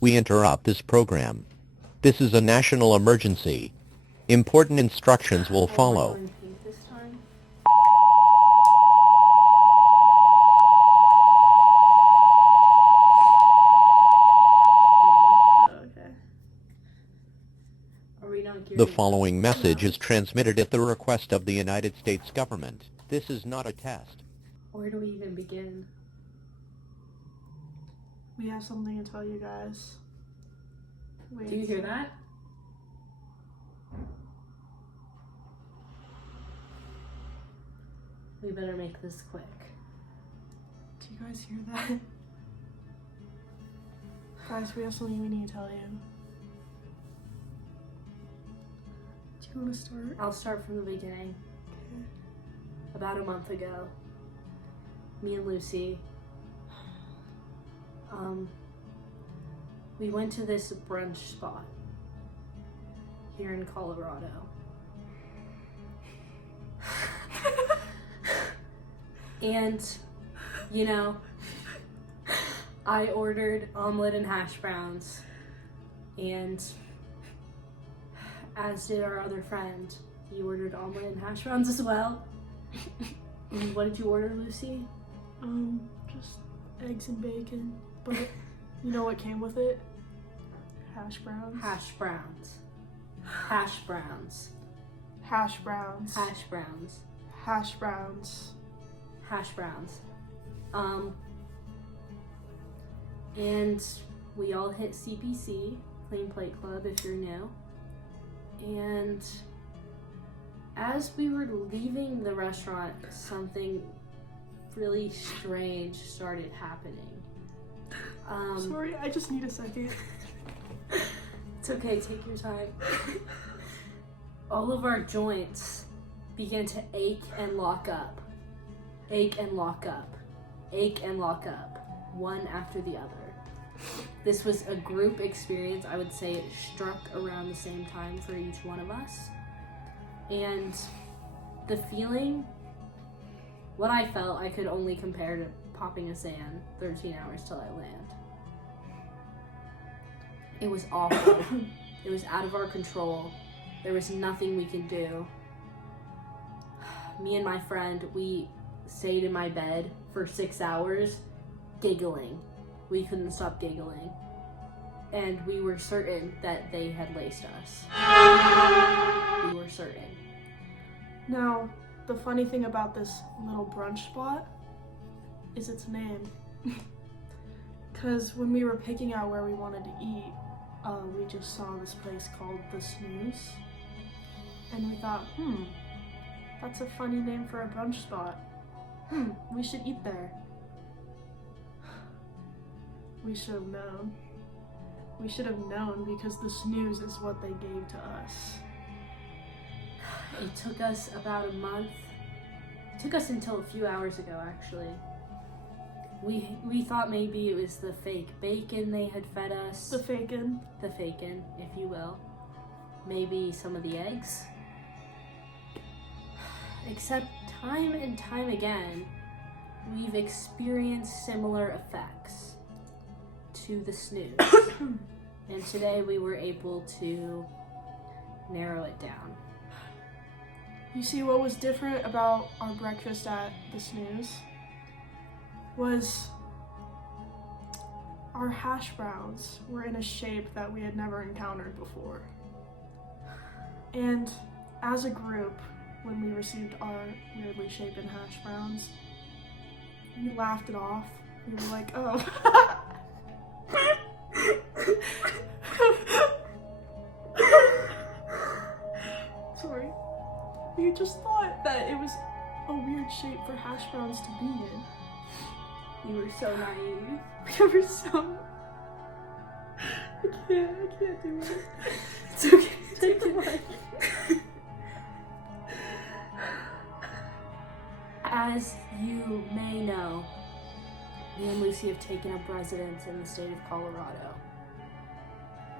We interrupt this program. This is a national emergency. Important instructions will follow. The following message is transmitted at the request of the United States government. This is not a test. Where do we even begin? We have something to tell you guys. Wait. Do you hear that? We better make this quick. Do you guys hear that? Guys, we have something we need to tell you. Do you want to start? I'll start from the beginning. Okay. About a month ago, me and Lucy, we went to this brunch spot here in Colorado. And, you know, I ordered omelet and hash browns, and as did our other friend. He ordered omelet and hash browns as well. And what did you order, Lucy? Just eggs and bacon, but you know what came with it? Hash browns. Hash browns. Hash browns. Hash browns. Hash browns. Hash browns. Hash browns. And we all hit CPC, Clean Plate Club, if you're new. And as we were leaving the restaurant, something really strange started happening. Sorry, I just need a second. It's okay, take your time. All of our joints began to ache and lock up. Ache and lock up. Ache and lock up. One after the other. This was a group experience. I would say it struck around the same time for each one of us. And the feeling, what I felt, I could only compare to popping a sand 13 hours till I land. It was awful. It was out of our control. There was nothing we could do. Me and my friend, we stayed in my bed for 6 hours giggling. We couldn't stop giggling. And we were certain that they had laced us. We were certain. Now, the funny thing about this little brunch spot is its name. Because when we were picking out where we wanted to eat, we just saw this place called the Snooze. And we thought, that's a funny name for a brunch spot. We should eat there. We should have known. We should have known because the Snooze is what they gave to us. It took us about a month. It took us until a few hours ago, actually. We thought maybe it was the fake bacon they had fed us. The fakin'. The fakin', if you will. Maybe some of the eggs. Except time and time again, we've experienced similar effects to the Snooze. And today we were able to narrow it down. You see, what was different about our breakfast at the Snooze was our hash browns were in a shape that we had never encountered before. And as a group, when we received our weirdly shapen hash browns, we laughed it off. We were like, oh. Sorry. We just thought that it was a weird shape for hash browns to be in. We were so naive. We were so... I can't do it. It's okay, take it away. As you may know, me and Lucy have taken up residence in the state of Colorado.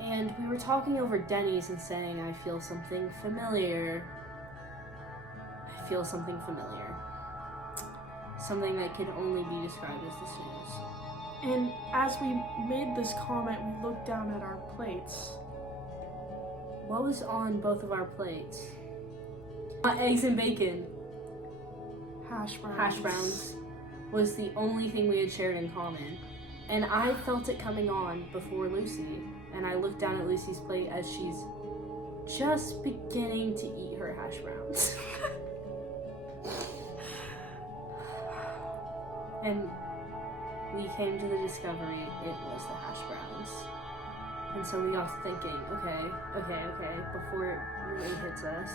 And we were talking over Denny's and saying, I feel something familiar. I feel something familiar. something that could only be described as the snooze. And as we made this comment, we looked down at our plates. What was on both of our plates? Eggs and bacon. Hash browns. Hash browns was the only thing we had shared in common. And I felt it coming on before Lucy. And I looked down at Lucy's plate as she's just beginning to eat her hash browns. And we came to the discovery it was the hash browns. And so we got to thinking, okay, before it really hits us.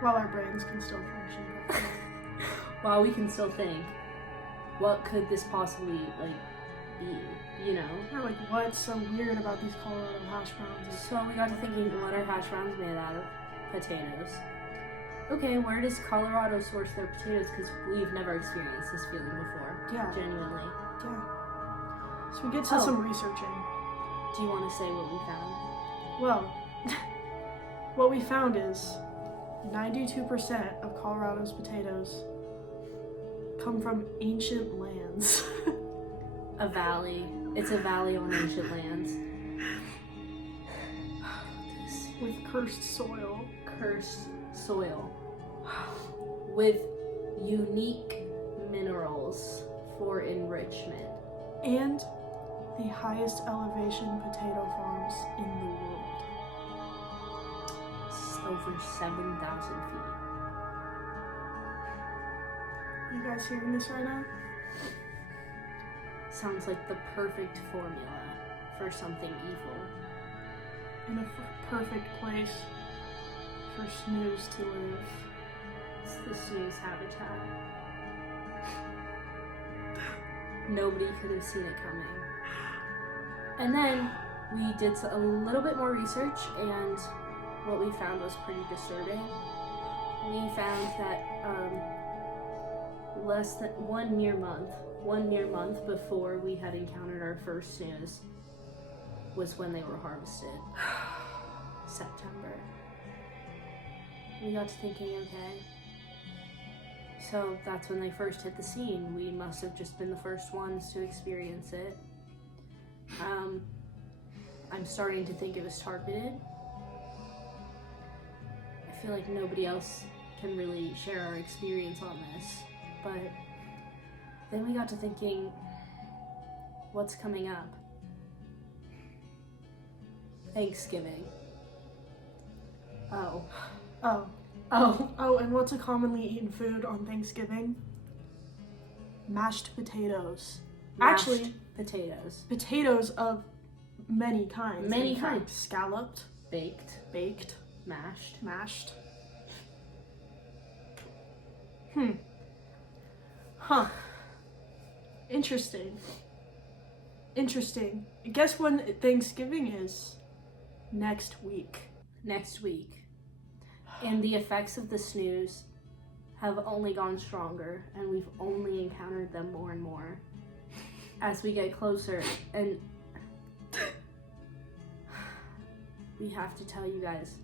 While our brains can still function properly. While we can still think, what could this possibly, be, you know? Or what's so weird about these Colorado hash browns? So we got to thinking, what are hash browns made out of? Potatoes. Okay, where does Colorado source their potatoes? Because we've never experienced this feeling before. Yeah. Genuinely. Yeah. So we get to some researching. Do you want to say what we found? Well, what we found is 92% of Colorado's potatoes come from ancient lands. A valley. It's a valley on ancient lands. With cursed soil. Cursed soil. With unique minerals for enrichment. And the highest elevation potato farms in the world. Over 7,000 feet. You guys hearing this right now? Sounds like the perfect formula for something evil. In a perfect place for snooze to live. It's the snooze habitat. Nobody could have seen it coming. And then we did a little bit more research, and what we found was pretty disturbing. We found that less than one near month before we had encountered our first snooze was when they were harvested. September. We got to thinking, okay, so that's when they first hit the scene. We must have just been the first ones to experience it. I'm starting to think it was targeted. I feel like nobody else can really share our experience on this, but then we got to thinking, what's coming up? Thanksgiving. Oh, and what's a commonly eaten food on Thanksgiving? Mashed potatoes. Actually, potatoes. Potatoes of many kinds. Many kinds. Scalloped. Baked. Mashed. Huh. Interesting. Guess when Thanksgiving is? Next week. And the effects of the snooze have only gone stronger, and we've only encountered them more and more as we get closer. And we have to tell you guys,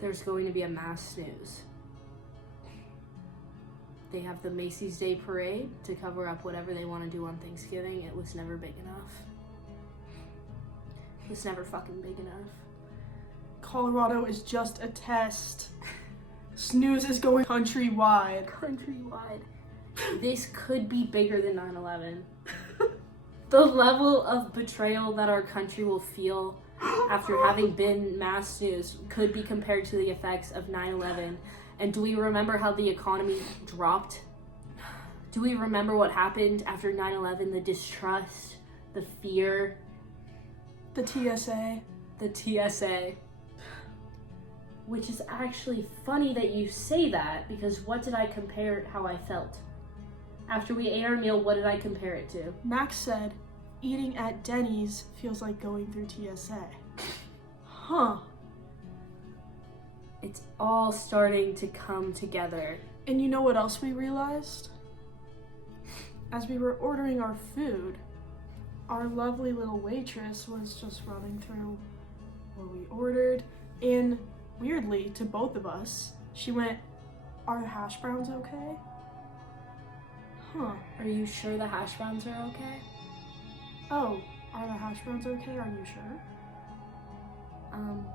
there's going to be a mass snooze. They have the Macy's Day Parade to cover up whatever they want to do on Thanksgiving. It was never big enough. It was never fucking big enough. Colorado is just a test. Snooze is going countrywide. This could be bigger than 9/11. The level of betrayal that our country will feel after having been mass snooze could be compared to the effects of 9/11. And do we remember how the economy dropped? Do we remember what happened after 9/11? The distrust, the fear. The TSA. Which is actually funny that you say that, because what did I compare how I felt? After we ate our meal, what did I compare it to? Max said, eating at Denny's feels like going through TSA. Huh. It's all starting to come together. And you know what else we realized? As we were ordering our food, our lovely little waitress was just running through what we ordered, and weirdly, to both of us, she went, "Are hash browns okay?" Huh. Are you sure the hash browns are okay? Oh, are the hash browns okay? Are you sure? Um,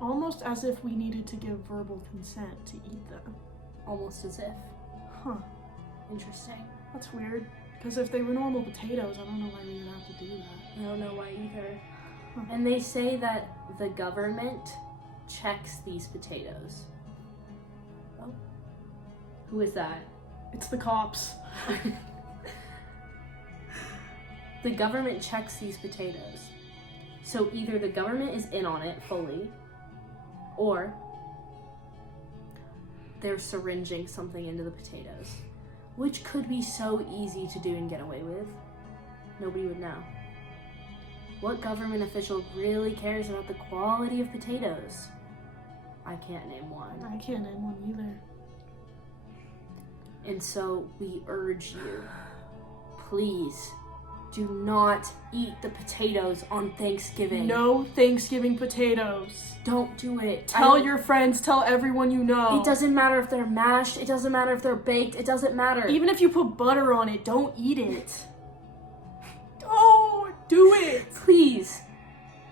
Almost as if we needed to give verbal consent to eat them. almost as if. Huh. Interesting. That's weird. Because if they were normal potatoes, I don't know why we would have to do that. I don't know why either. Huh. And they say that the government checks these potatoes. Oh. Who is that? It's the cops. The government checks these potatoes. So either the government is in on it fully, or they're syringing something into the potatoes, which could be so easy to do and get away with. Nobody would know. What government official really cares about the quality of potatoes? I can't name one. I can't name one either. And so we urge you, please do not eat the potatoes on Thanksgiving. No Thanksgiving potatoes. Don't do it. Tell your friends, tell everyone you know. It doesn't matter if they're mashed, it doesn't matter if they're baked, it doesn't matter. Even if you put butter on it, don't eat it. Don't do it. Please,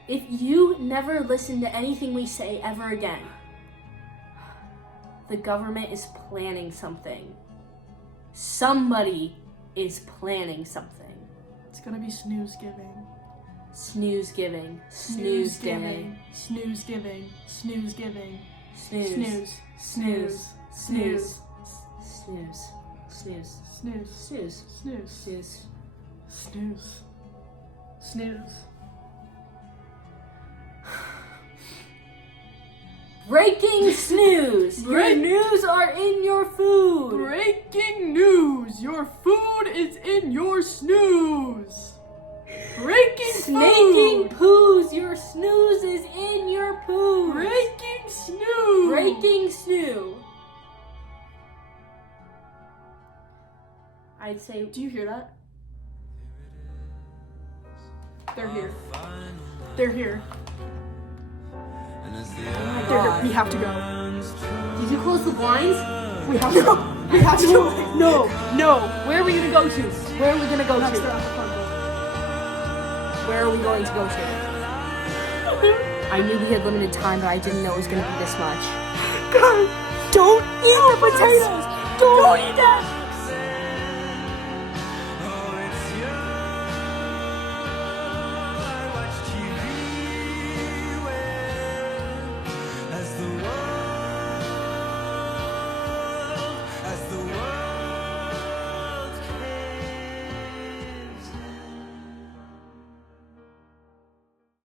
if you never listen to anything we say ever again, the government is planning something. Somebody is planning something. It's gonna be snooze giving. Snooze giving. Snooze day. Snooze giving. Snooze giving. Snooze. Snooze. Snooze. Snooze. Snooze. Snooze. Snooze. Snooze. Snooze. Snooze. Snooze. Snooze. Breaking snooze! Your news are in your food! Breaking news! Your food is in your snooze! Breaking Snaking food! poos! Your snooze is in your poos! Breaking snooze! Breaking snoo! I'd say... Do you hear that? They're here. They're here. They're here. We have to go. Did you close the blinds? We have to go. We have to go. No. Where are we gonna go to? Where are we gonna go That's to? the front Where are we going to go to? I knew we had limited time, but I didn't know it was gonna be this much. door. God, don't eat the potatoes. Don't eat that.